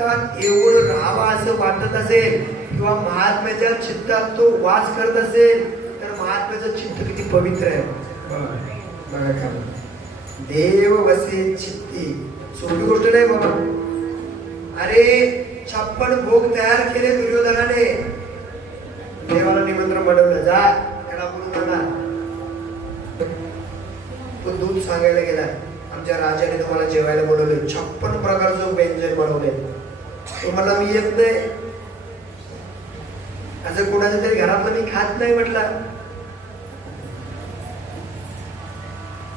चित्तात एवढं राहावा असं वाटत असेल किंवा महात्म्याच्या चित्तात तो वास करत असेल तर महात्म्याचं चित्त किती पवित्र आहे बघा का. देव वसे चित्ती सोपी गोष्ट नाही बाबा. अरे 56 भोग तयार केले दुर्योधनाने. देवाला निमंत्रण बनवलं, जा त्याला बोलून आणा. तो दूध सांगायला गेला, आमच्या राजाने तुम्हाला जेवायला बोलवले, 56 प्रकारचं व्यंजन बनवले. तो मला मी येत नाही, असं कोणाच्या तरी घरातलं मी खात नाही म्हटलं.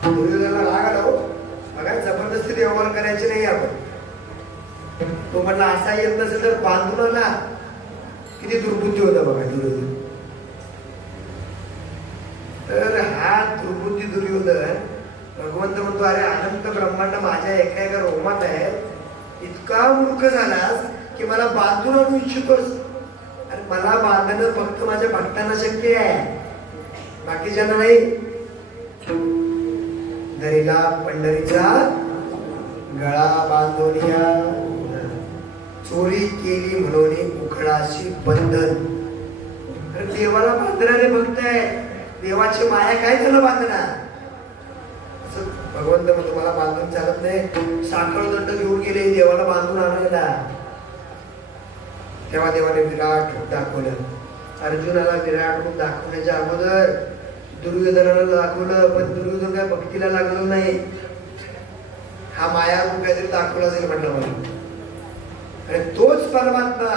दुर्योधनाला राग आला. हो बघा, जबरदस्ती व्यवहार करायचे नाही आपण. तो म्हटला असा येत नसेल तर बांधून आला. किती दुर्बुद्धी होता बघा दुर्योधन. तर हा दुर्बुद्धी दुर्योधन भगवंत म्हणतो, अरे अनंत ब्रह्मांड माझ्या एका रोमात आहे, इतका मूर्ख झालास की मला बांधून आणू इच्छितोस. अरे मला बांधणं फक्त माझ्या भक्तांना शक्य आहे, बाकीच्यांना नाही. दरीला पंढरीचा गळा बांधोनिया, चोरी केली म्हणून उखळाशी बंधन. अरे देवाला बांधणारे भक्त आहे, देवाची माया काय झालं बांधणार. असं भगवंत म्हणतो मला बांधून चालत नाही. साखर दंड घेऊन गेले देवाला बांधून आणायला. तेव्हा देवाने विराट रूप दाखवलं. अर्जुनाला विराट रूप दाखवण्याच्या अगोदर दुर्योधनाला दाखवलं, पण दुर्योधन काय भक्तीला लागलं नाही. हा माया रूप काहीतरी दाखवला असेल म्हटलं मला. आणि तोच परमात्मा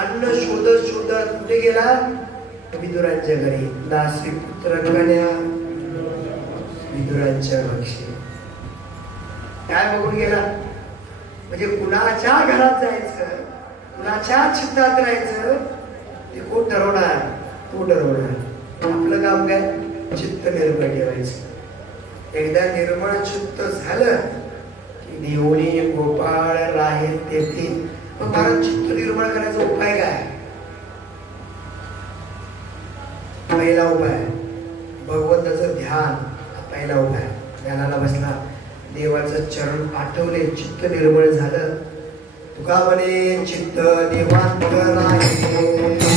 अन्न शोधत शोधत कुठे गेला, विदुरांच्या घरी. दासी पुत्र कन्या विदुरांच्या भक्षी. काय बघून गेला, म्हणजे कुणाच्या घरात जायचं, कुणाच्या चित्तात राहायचं ते कोण ठरवणार, तो ठरवणार. आपलं काम काय, चित्त निर्मळ ठेवायचं. एकदा निर्मळ चित्त झालं की देवणी गोपाळ राहे तेथे. मग मला चित्त निर्मळ करायचा उपाय काय. पहिला उपाय भगवंताचं ध्यान. पहिला उपाय ध्यानाला बसला, देवाचं चरण आठवले, चित्त निर्मळ झालं. तुका म्हणे चित्त देवांत राहिले